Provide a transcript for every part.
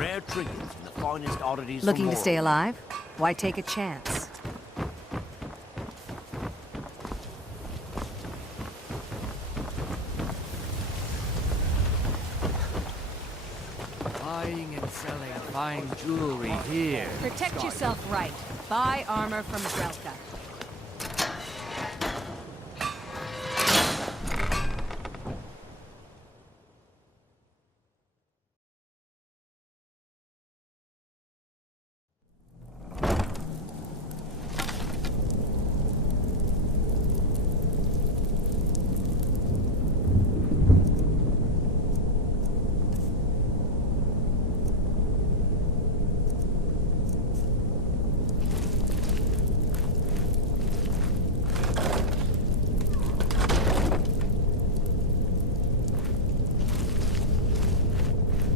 Rare trinkets and the finest oddities. Looking from to stay Morrowind. alive? Why take a chance? Buying and selling fine jewelry here. Protect yourself right. Buy armor from Drelka.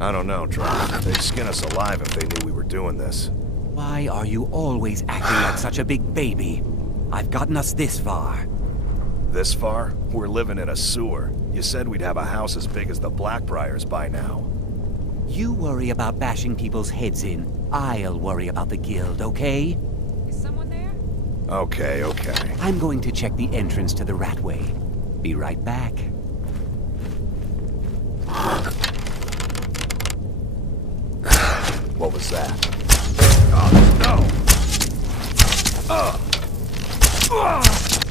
I don't know, Trump. They'd skin us alive if they knew we were doing this. Why are you always acting like such a big baby? I've gotten us this far. This far? We're living in a sewer. You said we'd have a house as big as the Blackbriars by now. You worry about bashing people's heads in. I'll worry about the guild, okay? Is someone there? Okay. I'm going to check the entrance to the Ratway. Be right back. What was that? Oh, no!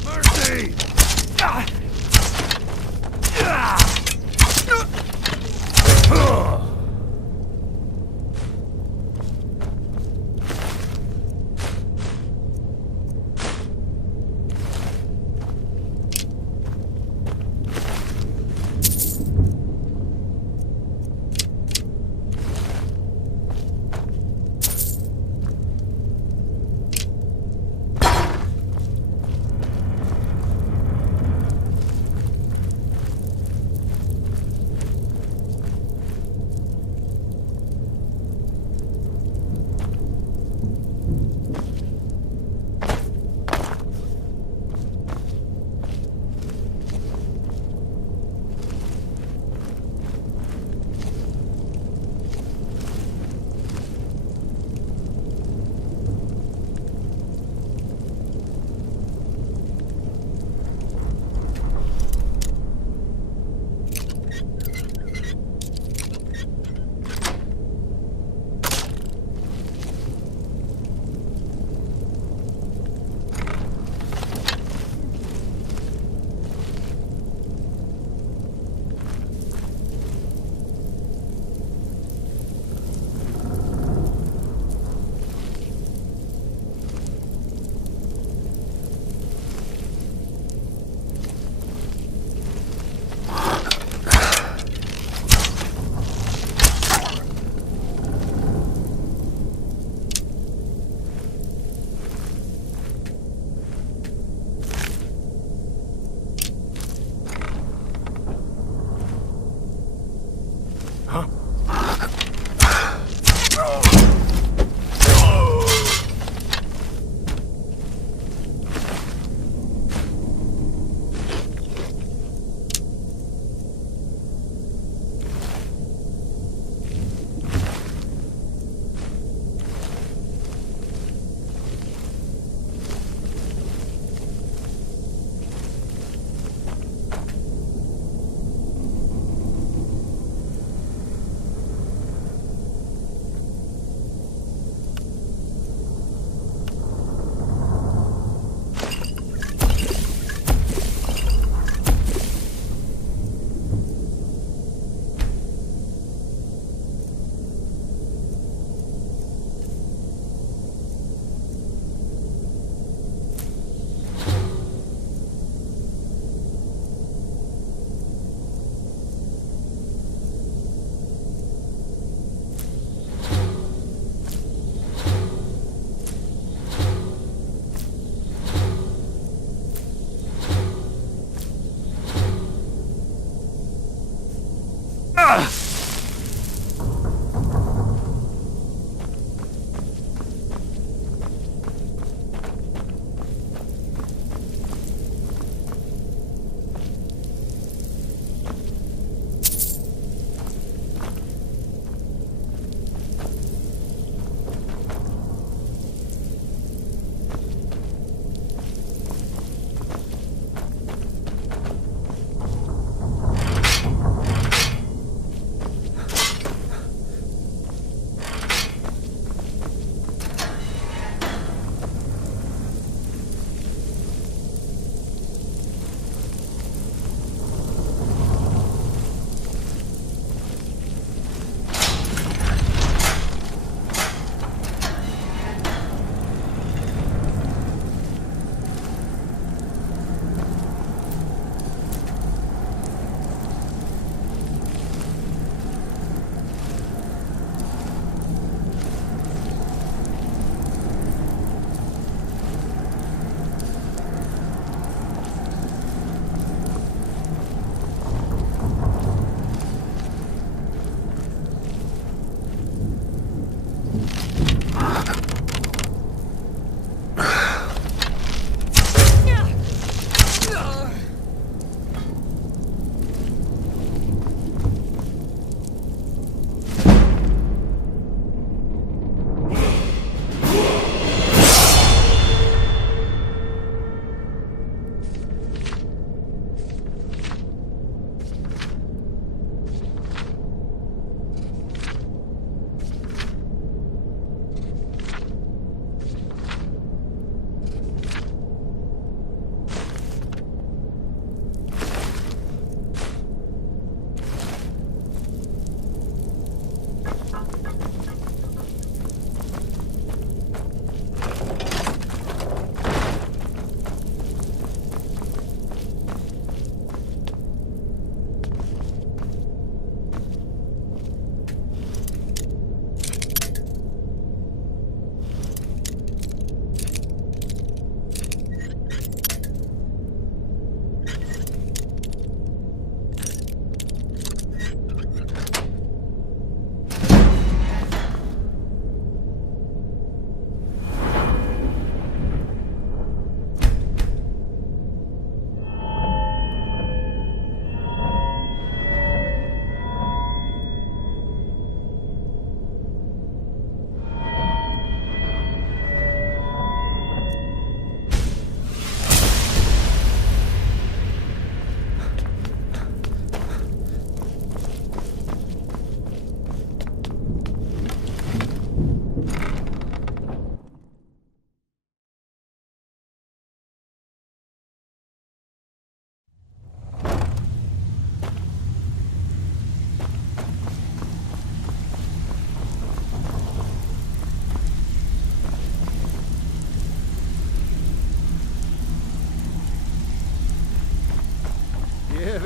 Mercy!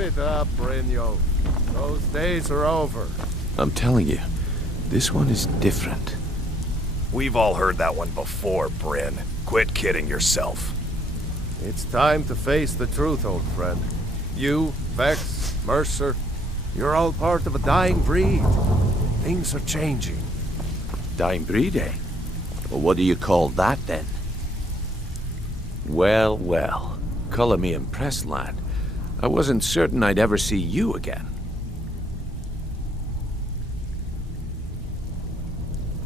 it up, Brynjo. Those days are over. I'm telling you, this one is different. We've all heard that one before, Bryn. Quit kidding yourself. It's time to face the truth, old friend. You, Vex, Mercer, you're all part of a dying breed. Things are changing. Dying breed, eh? Well, what do you call that, then? Well, well. Color me impressed, lad. I wasn't certain I'd ever see you again.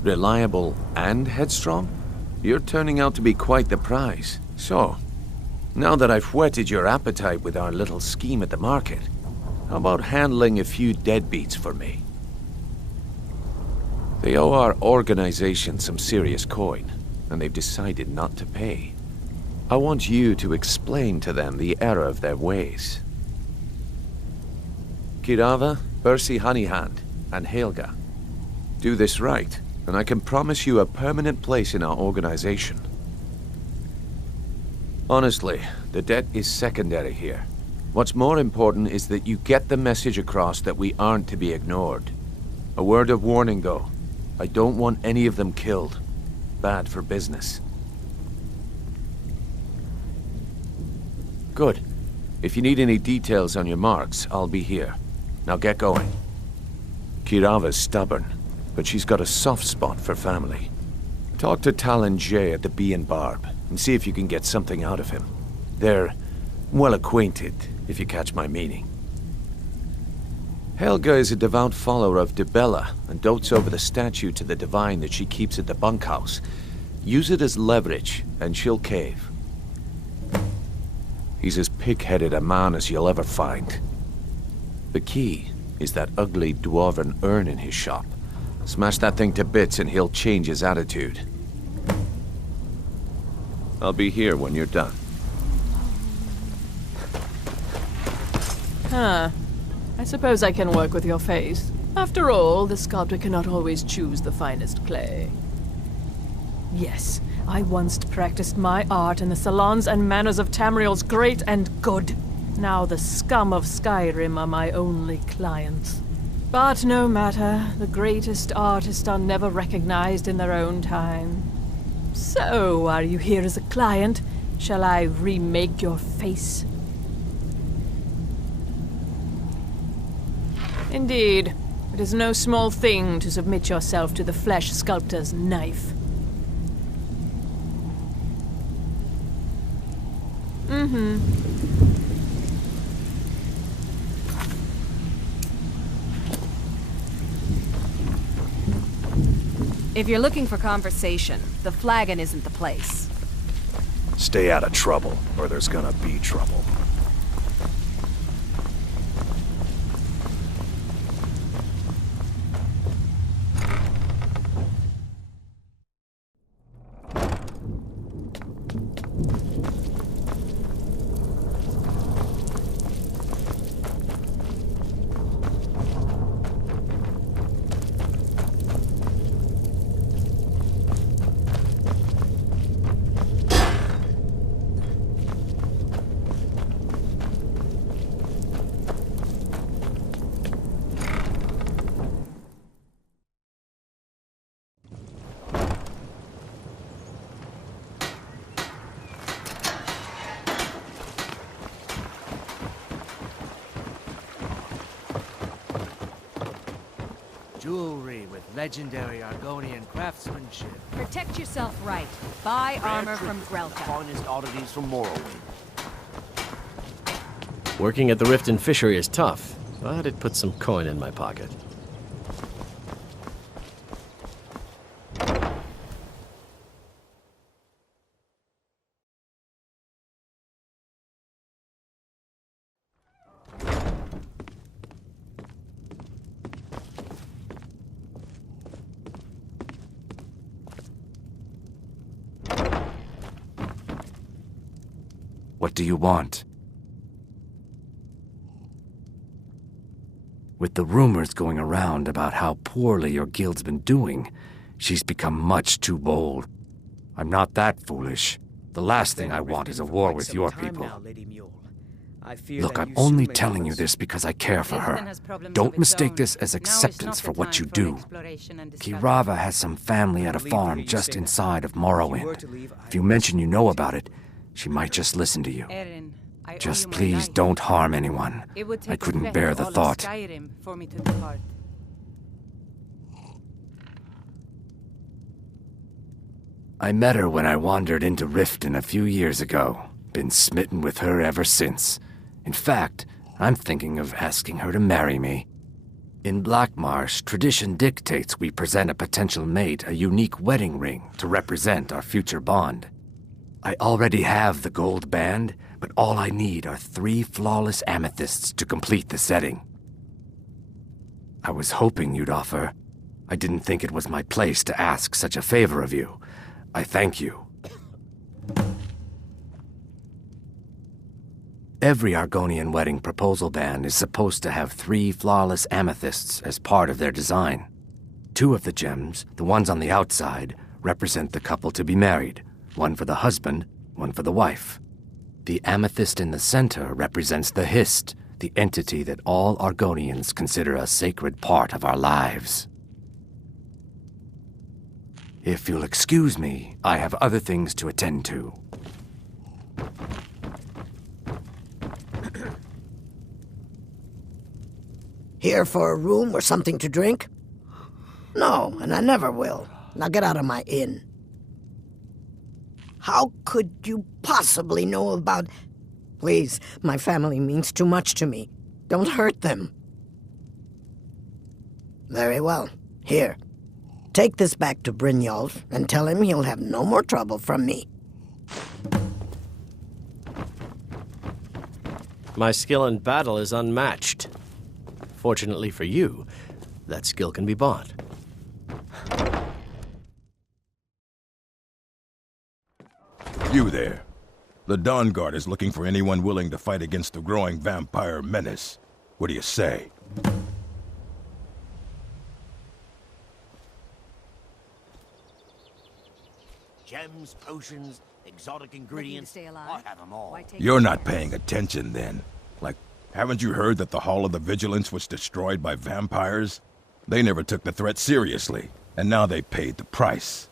Reliable and headstrong? You're turning out to be quite the prize. So, now that I've whetted your appetite with our little scheme at the market, how about handling a few deadbeats for me? They owe our organization some serious coin, and they've decided not to pay. I want you to explain to them the error of their ways. Kirava, Percy Honeyhand, and Helga. Do this right, and I can promise you a permanent place in our organization. Honestly, the debt is secondary here. What's more important is that you get the message across that we aren't to be ignored. A word of warning, though. I don't want any of them killed. Bad for business. Good. If you need any details on your marks, I'll be here. Now get going. Kirava's stubborn, but she's got a soft spot for family. Talk to Talon Jay at the Bee and Barb, and see if you can get something out of him. They're well acquainted, if you catch my meaning. Helga is a devout follower of Dibella, and dotes over the statue to the divine that she keeps at the bunkhouse. Use it as leverage, and she'll cave. He's as pig-headed a man as you'll ever find. The key is that ugly dwarven urn in his shop. Smash that thing to bits and he'll change his attitude. I'll be here when you're done. Huh. I suppose I can work with your face. After all, the sculptor cannot always choose the finest clay. Yes, I once practiced my art in the salons and manners of Tamriel's great and good. Now the scum of Skyrim are my only clients. But no matter, the greatest artists are never recognized in their own time. So, are you here as a client? Shall I remake your face? Indeed. It is no small thing to submit yourself to the flesh sculptor's knife. If you're looking for conversation, the flagon isn't the place. Stay out of trouble, or there's gonna be trouble. Jewelry with legendary Argonian craftsmanship. Protect yourself right. Buy armor from Grelka. Finest oddities from Morrowind. Working at the Riften Fishery is tough, but it puts some coin in my pocket. What do you want? With the rumors going around about how poorly your guild's been doing, she's become much too bold. I'm not that foolish. The last thing I want is a war with your people. Now, Lady Mule. Look, I'm only telling you this because I care for her. Don't mistake this as acceptance for what you do. Kirava has some family at a farm just inside of Morrowind. If you mention you know about it, she might just listen to you. Just please don't harm anyone. I couldn't bear the thought. I met her when I wandered into Riften a few years ago. Been smitten with her ever since. In fact, I'm thinking of asking her to marry me. In Blackmarsh, tradition dictates we present a potential mate a unique wedding ring to represent our future bond. I already have the gold band, but all I need are 3 flawless amethysts to complete the setting. I was hoping you'd offer. I didn't think it was my place to ask such a favor of you. I thank you. Every Argonian wedding proposal band is supposed to have 3 flawless amethysts as part of their design. 2 of the gems, the ones on the outside, represent the couple to be married. 1 for the husband, 1 for the wife. The amethyst in the center represents the Hist, the entity that all Argonians consider a sacred part of our lives. If you'll excuse me, I have other things to attend to. Here for a room or something to drink? No, and I never will. Now get out of my inn. How could you possibly know about... Please, my family means too much to me. Don't hurt them. Very well. Here. Take this back to Brynjolf and tell him he'll have no more trouble from me. My skill in battle is unmatched. Fortunately for you, that skill can be bought. You there. The Dawn Guard is looking for anyone willing to fight against the growing vampire menace. What do you say? Gems, potions, exotic ingredients. I have them all. You're not paying attention then. Like, haven't you heard that the Hall of the Vigilance was destroyed by vampires? They never took the threat seriously, and now they paid the price.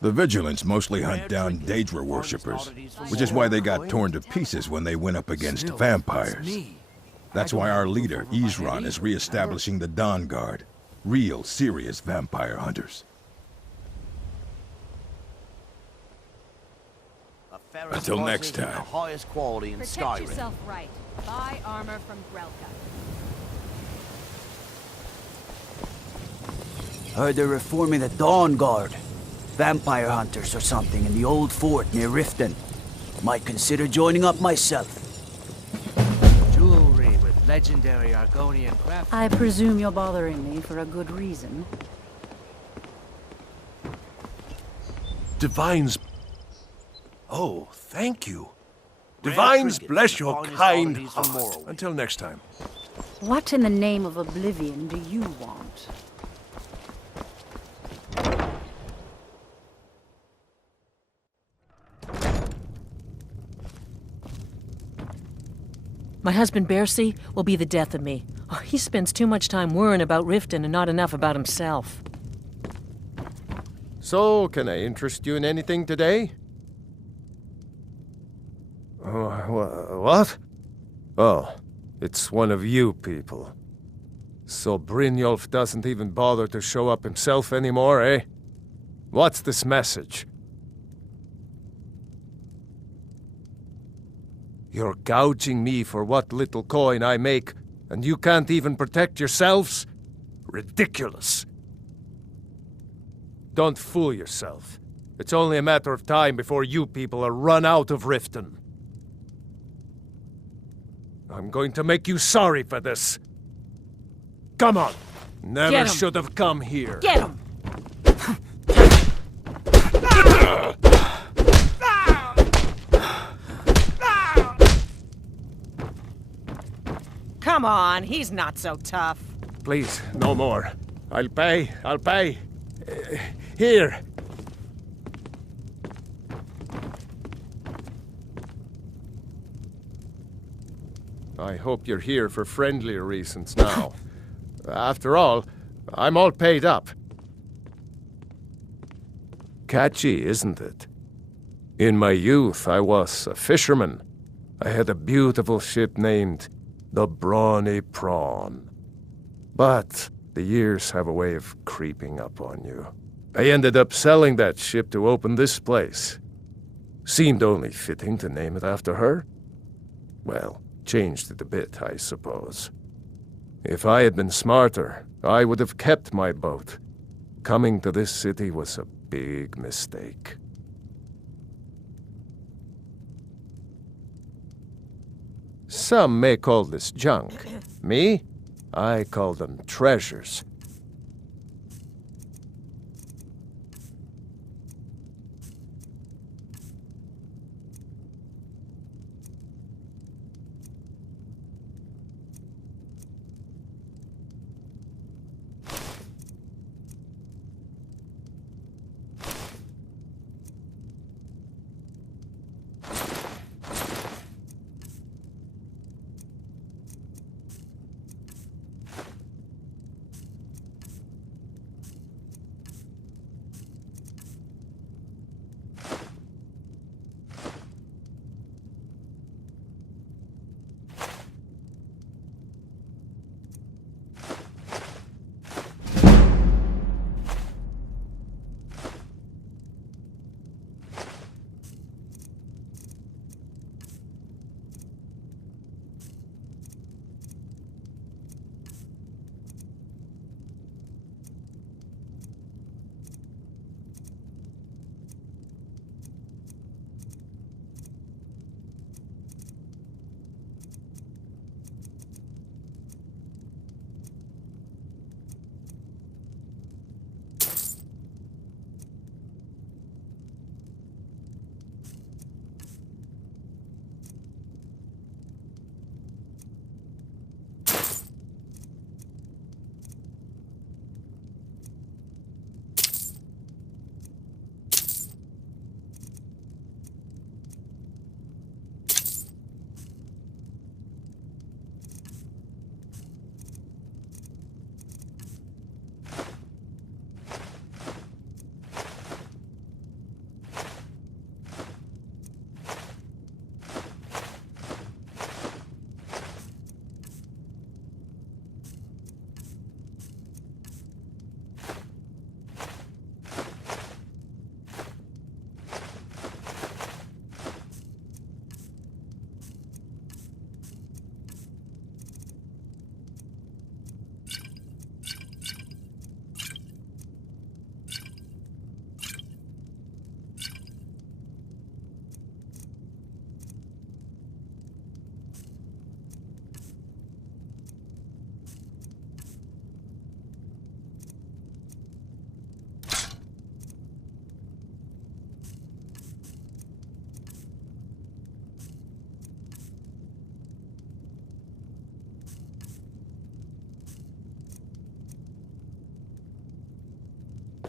The Vigilance mostly hunt down Daedra worshippers, which is why they got torn to pieces when they went up against vampires. That's why our leader, Isran, is re-establishing the Dawn Guard. Real, serious vampire hunters. Until next time. The highest quality in Protect Skyrim. yourself right. Buy armor from Grelka. Heard they're reforming the Dawn Guard. Vampire hunters or something in the old fort near Riften. Might consider joining up myself. Jewelry with legendary Argonian craft. I presume you're bothering me for a good reason. Divines... Oh, thank you. Divines bless your kind heart. Until next time. What in the name of oblivion do you want? My husband Bercy will be the death of me. Oh, he spends too much time worrying about Riften and not enough about himself. So, can I interest you in anything today? What? Oh, it's one of you people. So Brynjolf doesn't even bother to show up himself anymore, eh? What's this message? You're gouging me for what little coin I make, and you can't even protect yourselves? Ridiculous. Don't fool yourself. It's only a matter of time before you people are run out of Riften. I'm going to make you sorry for this. Come on. Never should have come here. Get him! Come on, he's not so tough. Please, no more. I'll pay. Here. I hope you're here for friendlier reasons now. After all, I'm all paid up. Catchy, isn't it? In my youth, I was a fisherman. I had a beautiful ship named the Brawny Prawn. But the years have a way of creeping up on you. I ended up selling that ship to open this place. Seemed only fitting to name it after her. Well, changed it a bit, I suppose. If I had been smarter, I would have kept my boat. Coming to this city was a big mistake. Some may call this junk. Me? I call them treasures.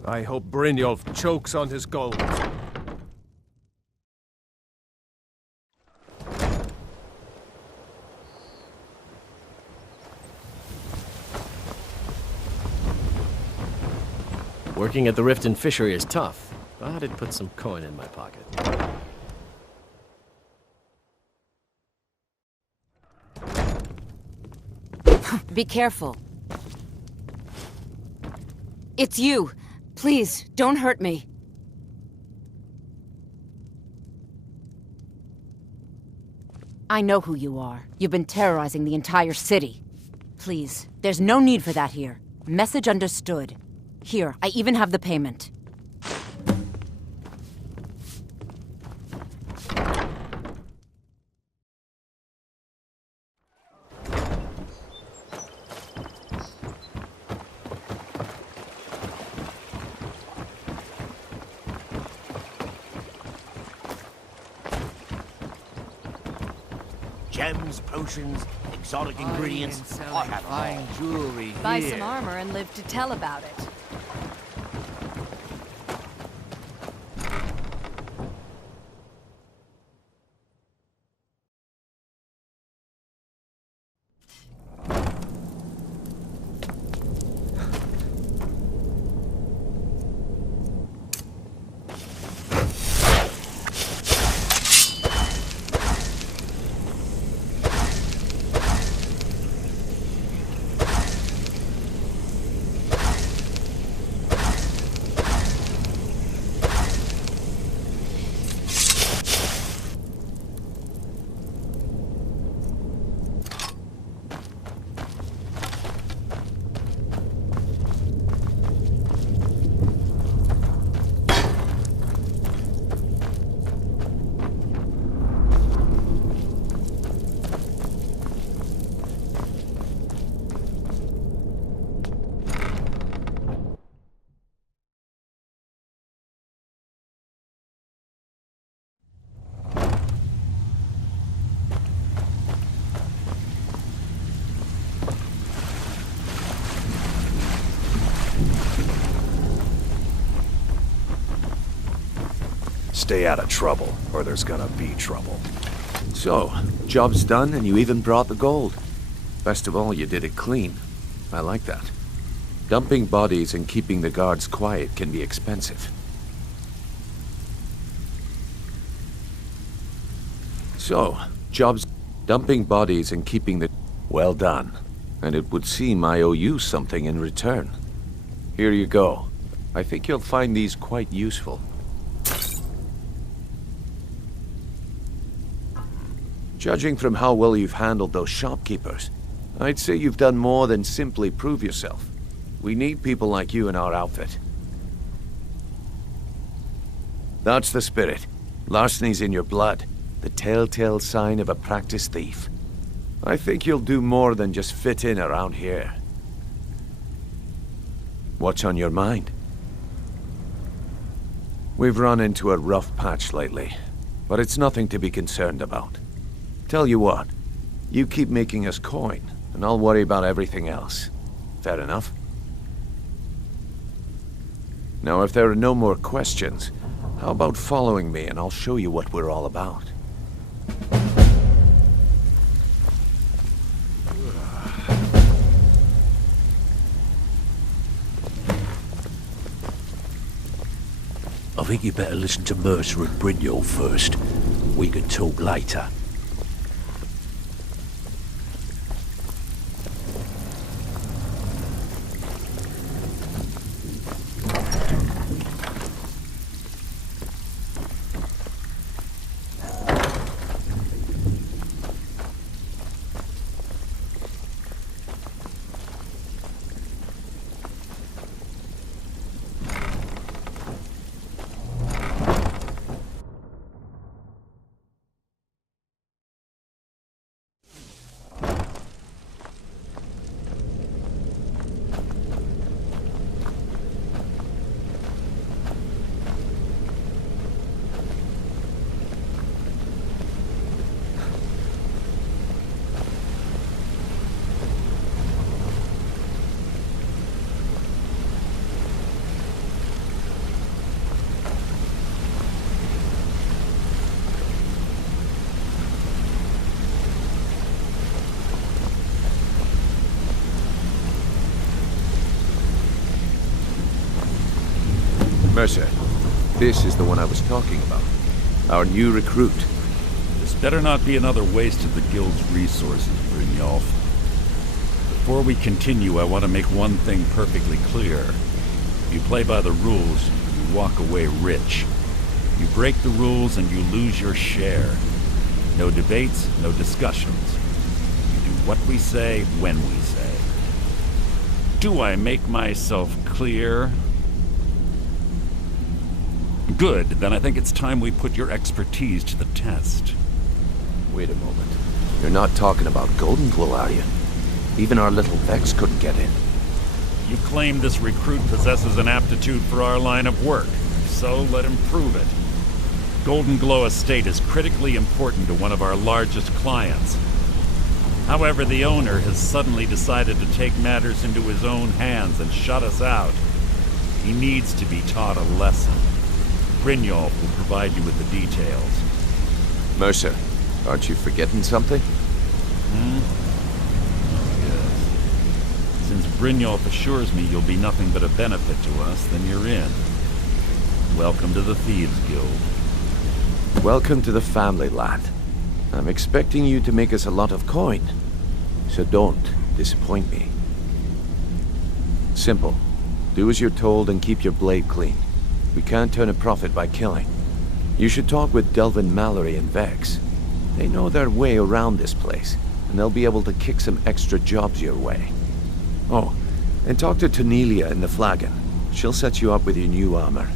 I hope Brynjolf chokes on his gold. Working at the Riften fishery is tough, but it puts some coin in my pocket. Be careful. It's you. Please, don't hurt me. I know who you are. You've been terrorizing the entire city. Please, there's no need for that here. Message understood. Here, I even have the payment. Gems, potions, exotic ingredients. I have fine jewelry. Buy some armor and live to tell about it. Stay out of trouble, or there's gonna be trouble. So, job's done and you even brought the gold. Best of all, you did it clean. I like that. Dumping bodies and keeping the guards quiet can be expensive. So, job's dumping bodies and keeping the... Well done. And it would seem I owe you something in return. Here you go. I think you'll find these quite useful. Judging from how well you've handled those shopkeepers, I'd say you've done more than simply prove yourself. We need people like you in our outfit. That's the spirit. Larceny's in your blood. The telltale sign of a practiced thief. I think you'll do more than just fit in around here. What's on your mind? We've run into a rough patch lately, but it's nothing to be concerned about. Tell you what, you keep making us coin, and I'll worry about everything else. Fair enough? Now, if there are no more questions, how about following me and I'll show you what we're all about? I think you better listen to Mercer and Brynjolf first. We can talk later. Mercer, this is the one I was talking about. Our new recruit. This better not be another waste of the Guild's resources, Brynjolf. Before we continue, I want to make one thing perfectly clear. If you play by the rules, you walk away rich. You break the rules and you lose your share. No debates, no discussions. You do what we say, when we say. Do I make myself clear? Good, then I think it's time we put your expertise to the test. Wait a moment. You're not talking about Golden Glow, are you? Even our little Vex couldn't get in. You claim this recruit possesses an aptitude for our line of work, so let him prove it. Golden Glow Estate is critically important to one of our largest clients. However, the owner has suddenly decided to take matters into his own hands and shut us out. He needs to be taught a lesson. Brynjolf will provide you with the details. Mercer, aren't you forgetting something? Yes. Since Brynjolf assures me you'll be nothing but a benefit to us, then you're in. Welcome to the Thieves Guild. Welcome to the family, lad. I'm expecting you to make us a lot of coin, so don't disappoint me. Simple. Do as you're told and keep your blade clean. We can't turn a profit by killing. You should talk with Delvin Mallory and Vex. They know their way around this place, and they'll be able to kick some extra jobs your way. Oh, and talk to Tanelia in the Flagon. She'll set you up with your new armor.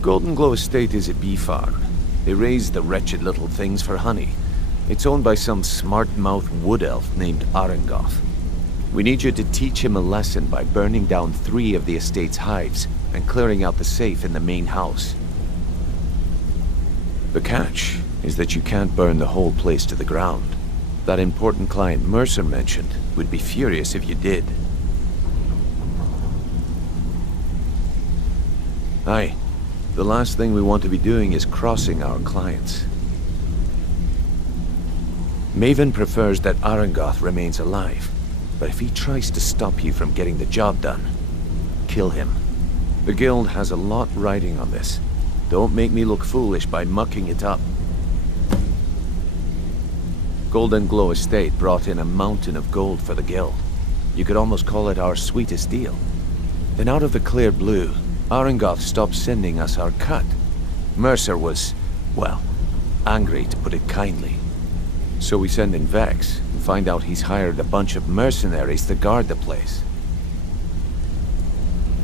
Golden Glow Estate is a bee farm. They raise the wretched little things for honey. It's owned by some smart-mouthed wood elf named Arengoth. We need you to teach him a lesson by burning down 3 of the estate's hives and clearing out the safe in the main house. The catch is that you can't burn the whole place to the ground. That important client Mercer mentioned would be furious if you did. Aye. The last thing we want to be doing is crossing our clients. Maven prefers that Arangoth remains alive, but if he tries to stop you from getting the job done, kill him. The guild has a lot riding on this. Don't make me look foolish by mucking it up. Golden Glow Estate brought in a mountain of gold for the guild. You could almost call it our sweetest deal. Then out of the clear blue, Arangoth stopped sending us our cut. Mercer was, well, angry to put it kindly. So we send in Vex and find out he's hired a bunch of mercenaries to guard the place.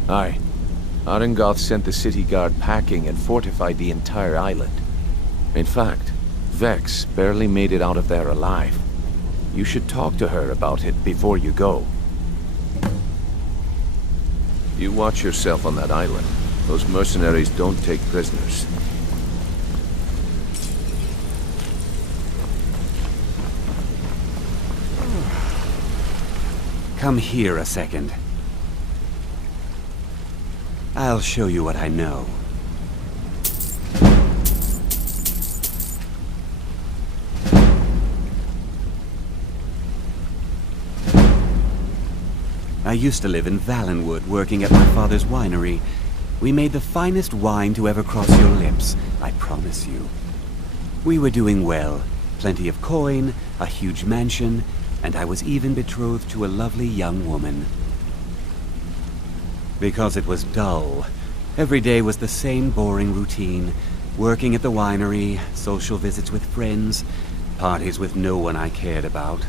Aye. Arangoth sent the city guard packing and fortified the entire island. In fact, Vex barely made it out of there alive. You should talk to her about it before you go. You watch yourself on that island. Those mercenaries don't take prisoners. Come here a second. I'll show you what I know. I used to live in Valenwood, working at my father's winery. We made the finest wine to ever cross your lips, I promise you. We were doing well. Plenty of coin, a huge mansion, and I was even betrothed to a lovely young woman. Because it was dull. Every day was the same boring routine. Working at the winery, social visits with friends, parties with no one I cared about.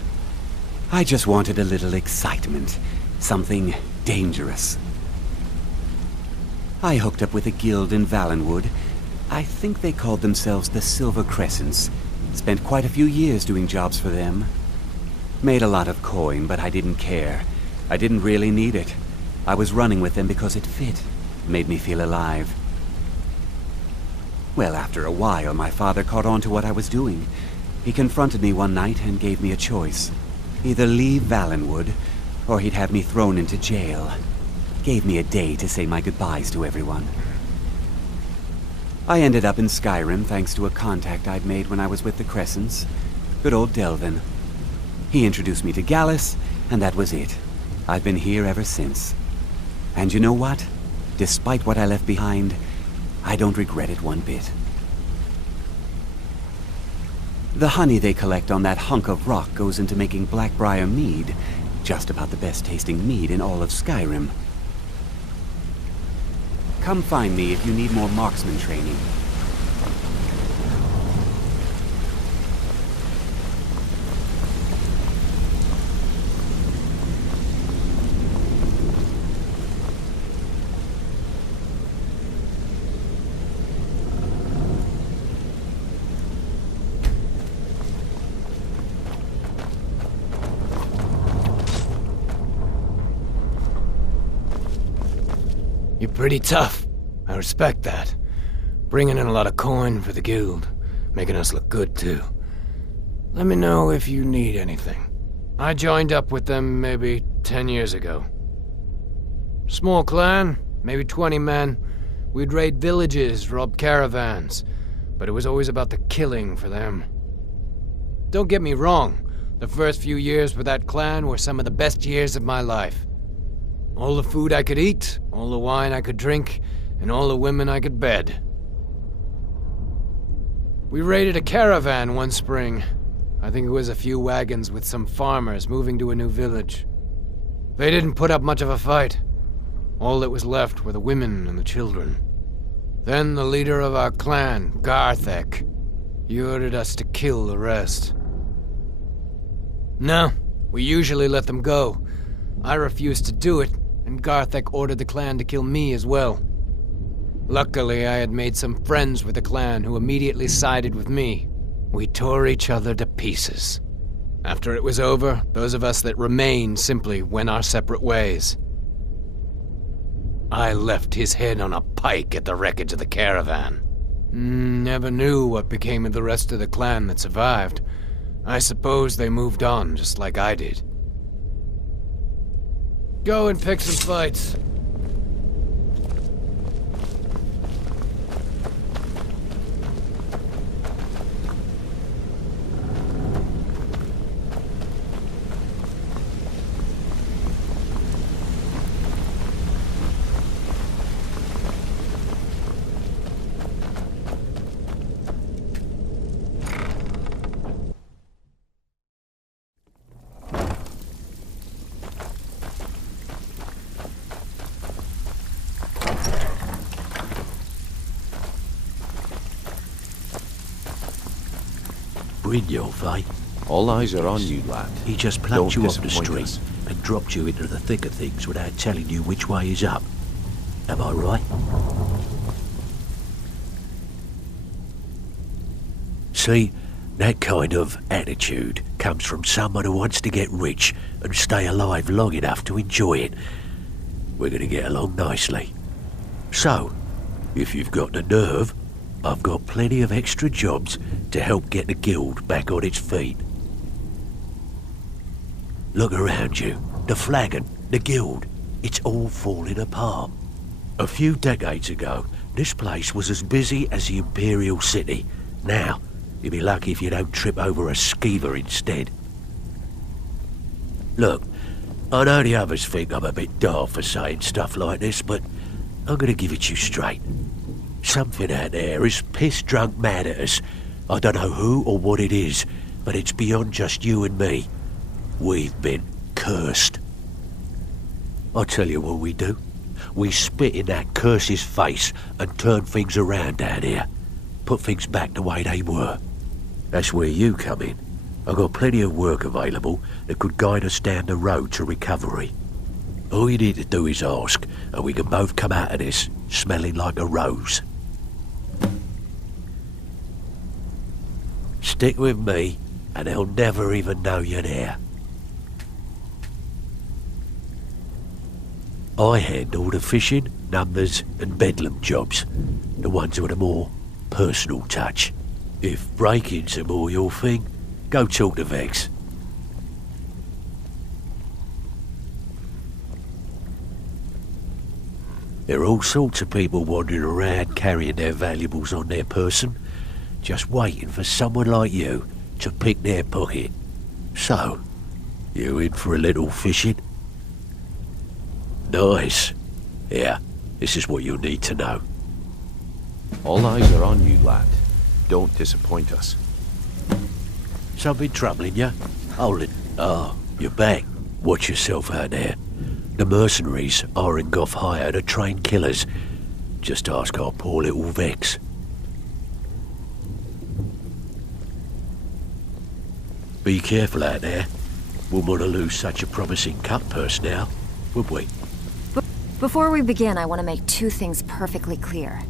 I just wanted a little excitement. Something dangerous. I hooked up with a guild in Valenwood. I think they called themselves the Silver Crescents. Spent quite a few years doing jobs for them. Made a lot of coin, but I didn't care. I didn't really need it. I was running with them because it fit. Made me feel alive. Well, after a while, my father caught on to what I was doing. He confronted me one night and gave me a choice. Either leave Valenwood, or he'd have me thrown into jail. Gave me a day to say my goodbyes to everyone. I ended up in Skyrim thanks to a contact I'd made when I was with the Crescents. Good old Delvin. He introduced me to Gallus, and that was it. I've been here ever since. And you know what? Despite what I left behind, I don't regret it one bit. The honey they collect on that hunk of rock goes into making Blackbriar mead, just about the best tasting mead in all of Skyrim. Come find me if you need more marksman training. You're pretty tough. I respect that. Bringing in a lot of coin for the guild. Making us look good, too. Let me know if you need anything. I joined up with them maybe 10 years ago. Small clan, maybe 20 men. We'd raid villages, rob caravans. But it was always about the killing for them. Don't get me wrong. The first few years with that clan were some of the best years of my life. All the food I could eat, all the wine I could drink, and all the women I could bed. We raided a caravan one spring. I think it was a few wagons with some farmers moving to a new village. They didn't put up much of a fight. All that was left were the women and the children. Then the leader of our clan, Garthek, he ordered us to kill the rest. No, we usually let them go. I refused to do it, and Garthek ordered the clan to kill me as well. Luckily, I had made some friends with the clan who immediately sided with me. We tore each other to pieces. After it was over, those of us that remained simply went our separate ways. I left his head on a pike at the wreckage of the caravan. Never knew what became of the rest of the clan that survived. I suppose they moved on just like I did. Go and pick some fights. Brynjolf, eh? All eyes are on you, lad. He just plucked Don't you off the disappoint street us. and dropped you into the thick of things without telling you which way is up. Am I right? See, that kind of attitude comes from someone who wants to get rich and stay alive long enough to enjoy it. We're going to get along nicely. So, if you've got the nerve, I've got plenty of extra jobs to help get the guild back on its feet. Look around you. The flagon, the guild, it's all falling apart. A few decades ago, this place was as busy as the Imperial City. Now, you'll be lucky if you don't trip over a skeever instead. Look, I know the others think I'm a bit daft for saying stuff like this, but I'm gonna give it to you straight. Something out there is piss-drunk mad at us. I don't know who or what it is, but it's beyond just you and me. We've been cursed. I'll tell you what we do. We spit in that curse's face and turn things around down here. Put things back the way they were. That's where you come in. I've got plenty of work available that could guide us down the road to recovery. All you need to do is ask, and we can both come out of this smelling like a rose. Stick with me, and they'll never even know you're there. I handle the fishing, numbers, and bedlam jobs, the ones with a more personal touch. If breaking's more your thing, go talk to Vex. There are all sorts of people wandering around carrying their valuables on their person, just waiting for someone like you to pick their pocket. So, you in for a little fishing? Nice. Yeah, this is what you'll need to know. All eyes are on you, lad. Don't disappoint us. Something troubling you? Hold it. Oh, you're back. Watch yourself out there. The mercenaries are in Goth hire to train killers. Just ask our poor little Vex. Be careful out there. Wouldn't want to lose such a promising cut purse now, would we? Before we begin, I want to make two things perfectly clear.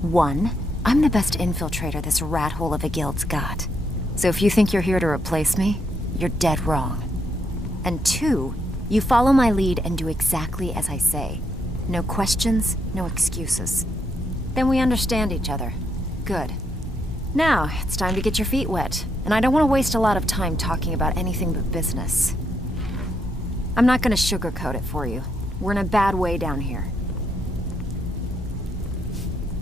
One, I'm the best infiltrator this rat hole of a guild's got. So if you think you're here to replace me, you're dead wrong. And two, you follow my lead and do exactly as I say. No questions, no excuses. Then we understand each other. Good. Now, it's time to get your feet wet, and I don't want to waste a lot of time talking about anything but business. I'm not going to sugarcoat it for you. We're in a bad way down here.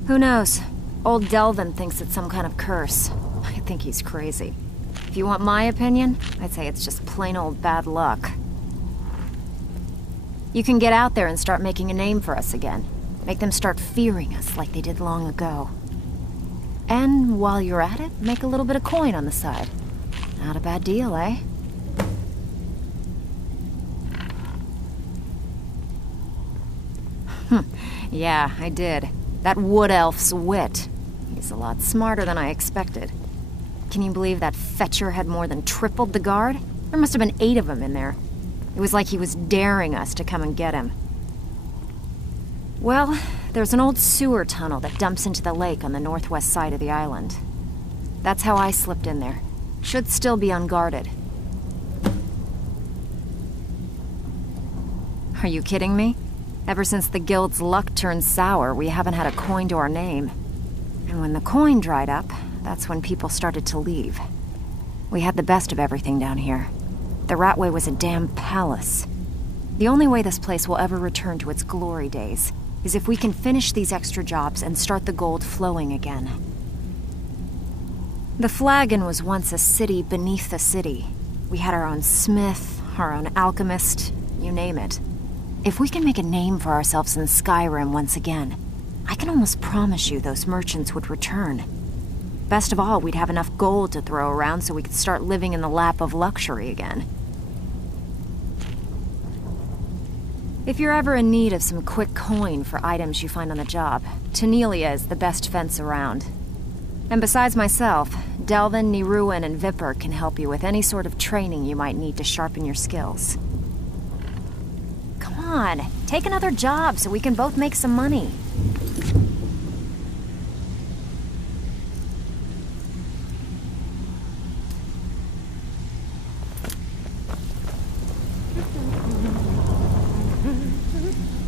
Who knows? Old Delvin thinks it's some kind of curse. I think he's crazy. If you want my opinion, I'd say it's just plain old bad luck. You can get out there and start making a name for us again. Make them start fearing us like they did long ago. And while you're at it, make a little bit of coin on the side. Not a bad deal, eh? Yeah, I did. That wood elf's wit. He's a lot smarter than I expected. Can you believe that fetcher had more than tripled the guard? There must have been 8 of them in there. It was like he was daring us to come and get him. Well, there's an old sewer tunnel that dumps into the lake on the northwest side of the island. That's how I slipped in there. Should still be unguarded. Are you kidding me? Ever since the guild's luck turned sour, we haven't had a coin to our name. And when the coin dried up, that's when people started to leave. We had the best of everything down here. The Ratway was a damn palace. The only way this place will ever return to its glory days is if we can finish these extra jobs and start the gold flowing again. The Flagon was once a city beneath the city. We had our own smith, our own alchemist, you name it. If we can make a name for ourselves in Skyrim once again, I can almost promise you those merchants would return. Best of all, we'd have enough gold to throw around so we could start living in the lap of luxury again. If you're ever in need of some quick coin for items you find on the job, Tanelia is the best fence around. And besides myself, Delvin, Niruin, and Vipper can help you with any sort of training you might need to sharpen your skills. Come on, take another job so we can both make some money.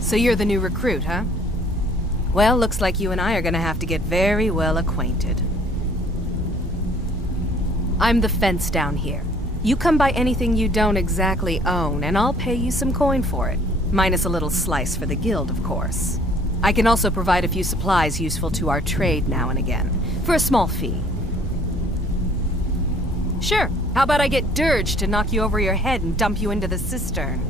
So you're the new recruit, huh? Well, looks like you and I are gonna have to get very well acquainted. I'm the fence down here. You come by anything you don't exactly own, and I'll pay you some coin for it. Minus a little slice for the guild, of course. I can also provide a few supplies useful to our trade now and again, for a small fee. Sure, how about I get Dirge to knock you over your head and dump you into the cistern?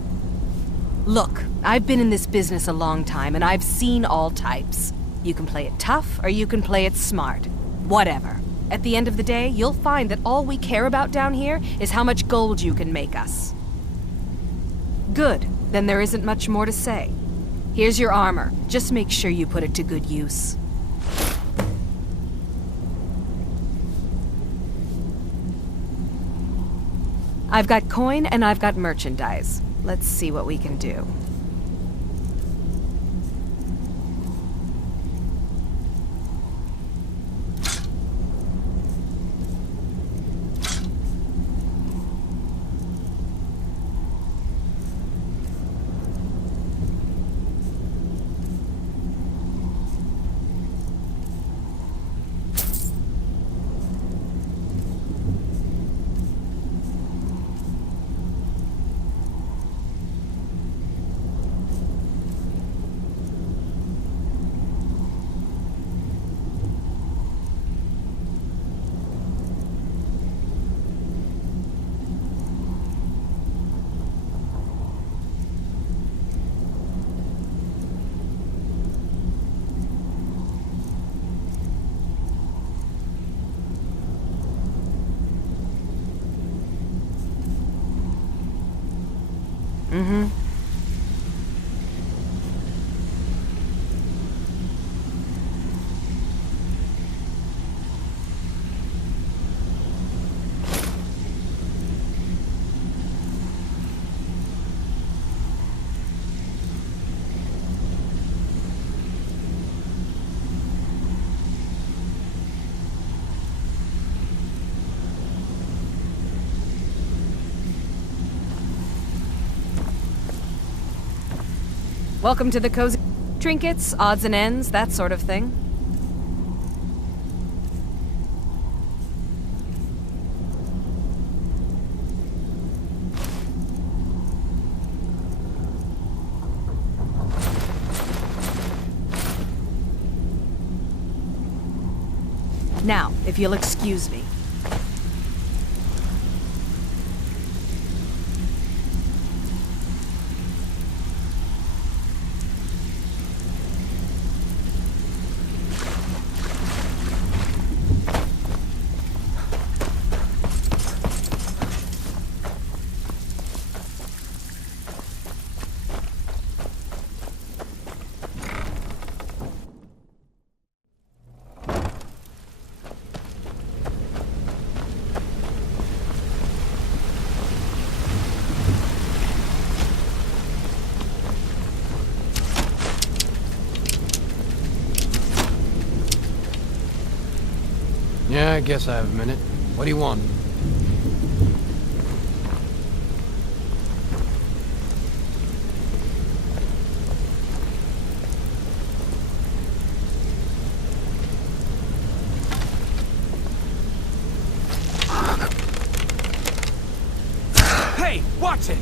Look, I've been in this business a long time, and I've seen all types. You can play it tough, or you can play it smart. Whatever. At the end of the day, you'll find that all we care about down here is how much gold you can make us. Good. Then there isn't much more to say. Here's your armor. Just make sure you put it to good use. I've got coin and I've got merchandise. Let's see what we can do. Welcome to the cozy trinkets, odds and ends, that sort of thing. Now, if you'll excuse me. Yeah, I guess I have a minute. What do you want? Hey, watch it!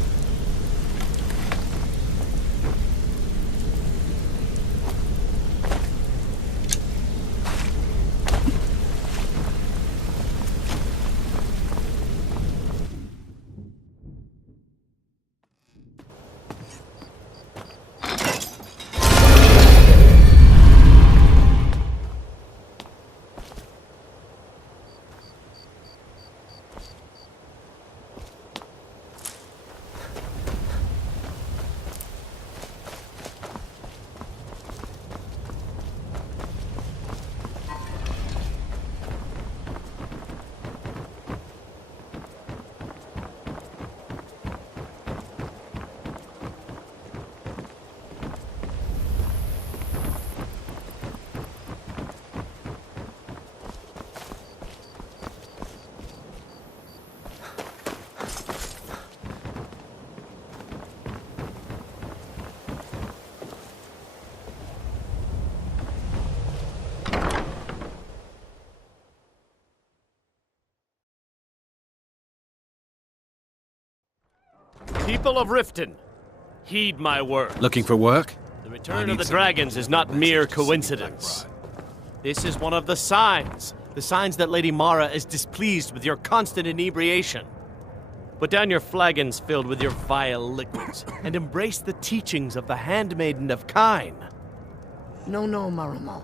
People of Riften, heed my word. Looking for work? The return of the dragons is not mere coincidence. This is one of the signs that Lady Mara is displeased with your constant inebriation. Put down your flagons filled with your vile liquids, and embrace the teachings of the Handmaiden of Kine. No, Maramo.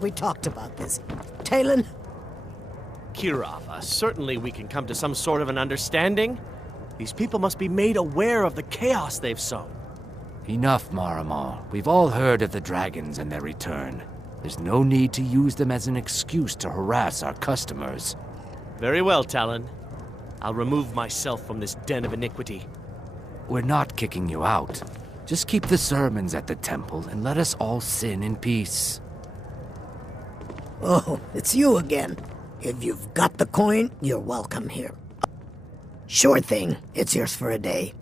We talked about this. Talon? Kirava, certainly we can come to some sort of an understanding. These people must be made aware of the chaos they've sown. Enough, Maramo. We've all heard of the dragons and their return. There's no need to use them as an excuse to harass our customers. Very well, Talon. I'll remove myself from this den of iniquity. We're not kicking you out. Just keep the sermons at the temple and let us all sin in peace. Oh, it's you again. If you've got the coin, you're welcome here. Sure thing. It's yours for a day.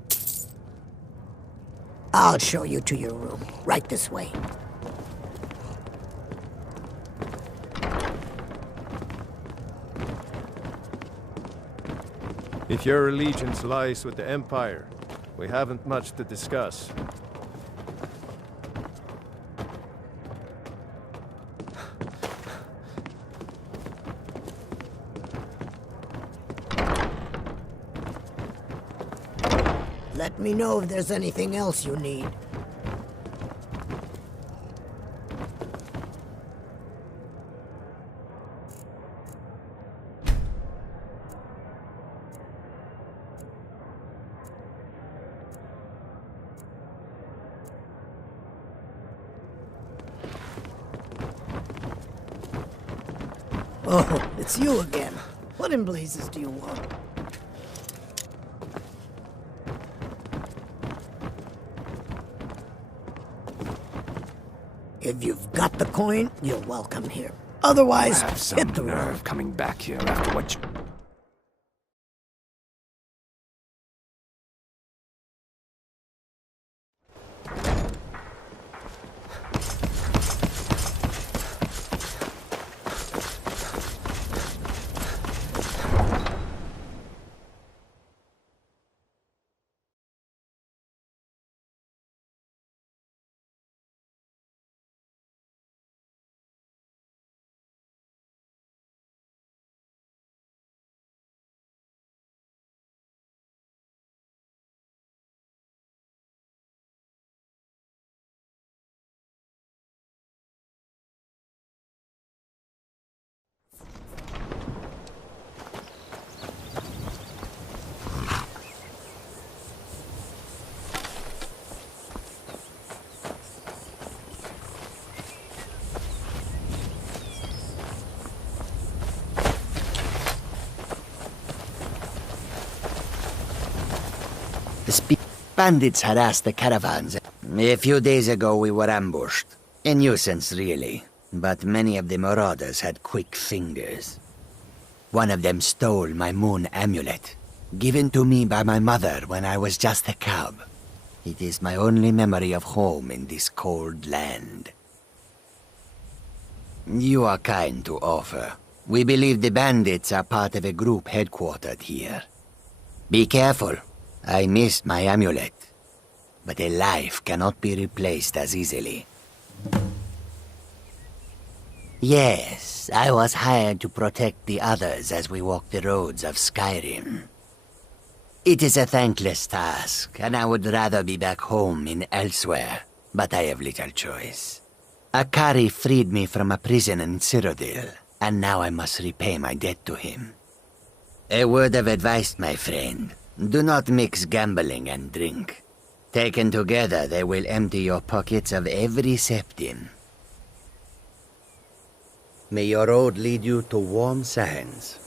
I'll show you to your room. Right this way. If your allegiance lies with the Empire, we haven't much to discuss. Let me know if there's anything else you need. Oh, it's you again. What in blazes do you want? If you've got the coin, you're welcome here. Otherwise, hit the nerve coming back here after what you... The bandits harassed the caravans. A few days ago we were ambushed. A nuisance, really. But many of the marauders had quick fingers. One of them stole my moon amulet, given to me by my mother when I was just a cub. It is my only memory of home in this cold land. You are kind to offer. We believe the bandits are part of a group headquartered here. Be careful. I missed my amulet, but a life cannot be replaced as easily. Yes, I was hired to protect the others as we walk the roads of Skyrim. It is a thankless task, and I would rather be back home in elsewhere, but I have little choice. Akari freed me from a prison in Cyrodiil, and now I must repay my debt to him. A word of advice, my friend. Do not mix gambling and drink. Taken together, they will empty your pockets of every septim. May your road lead you to warm sands.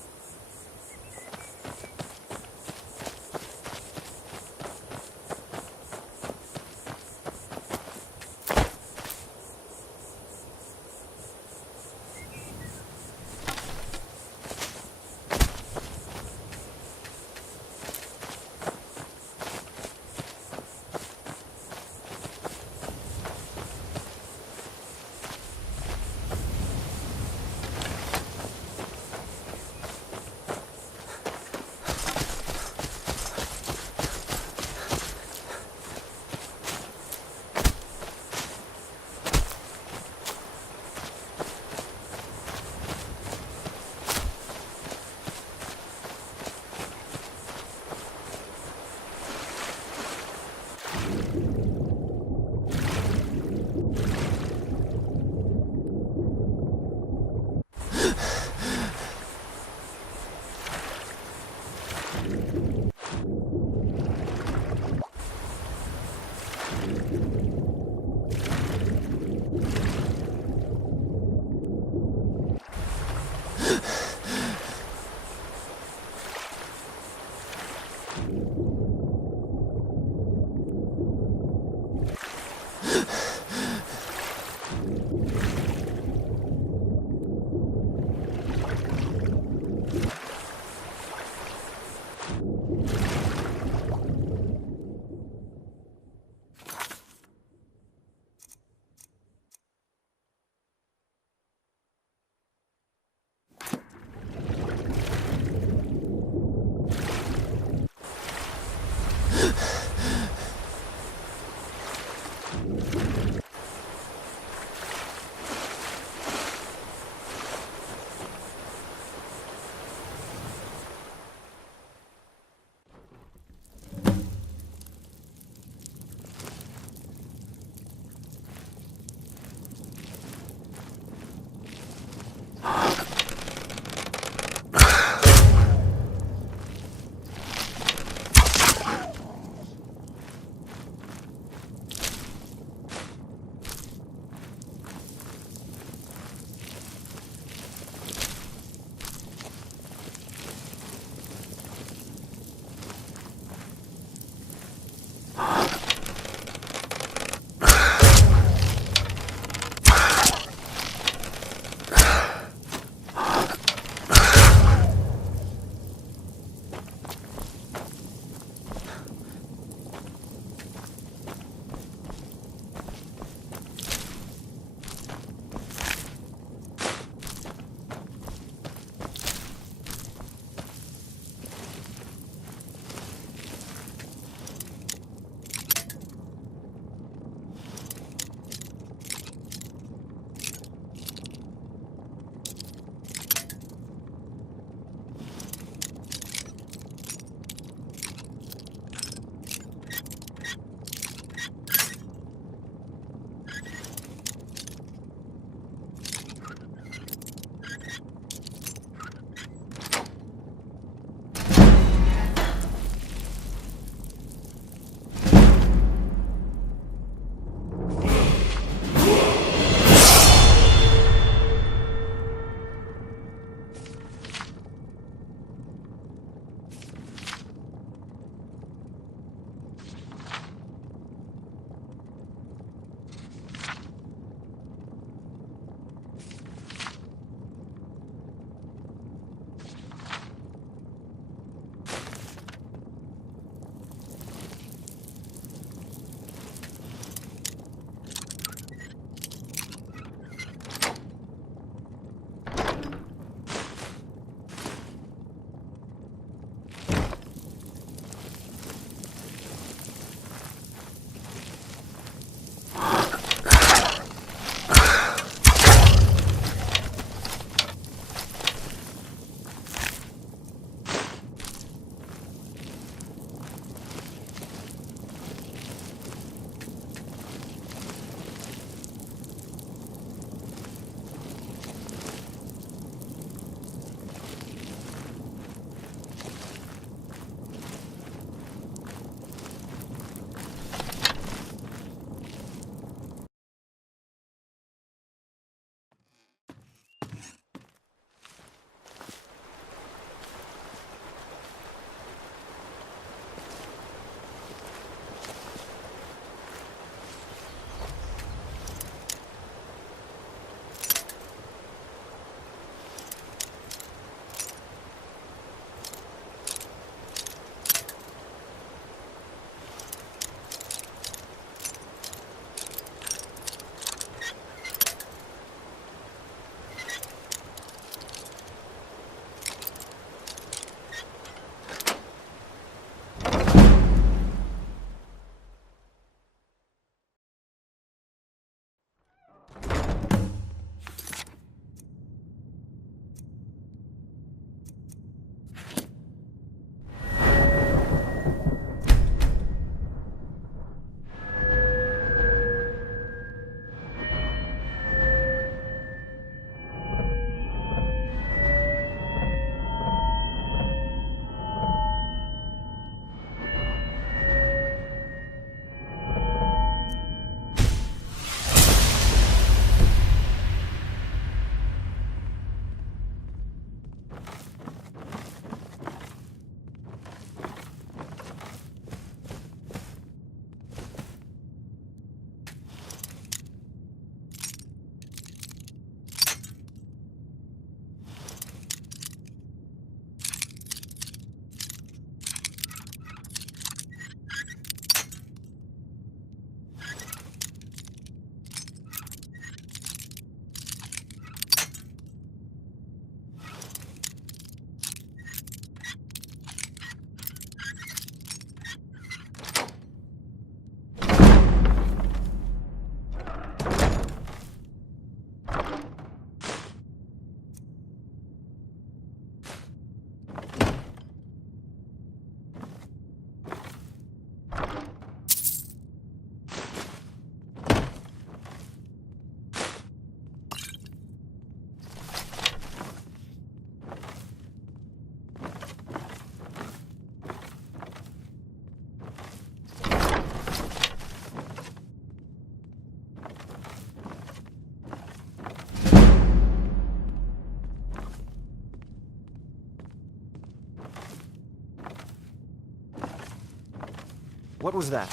What was that?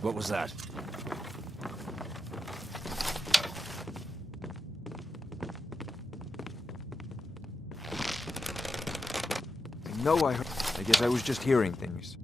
What was that? I know I heard. I guess I was just hearing things.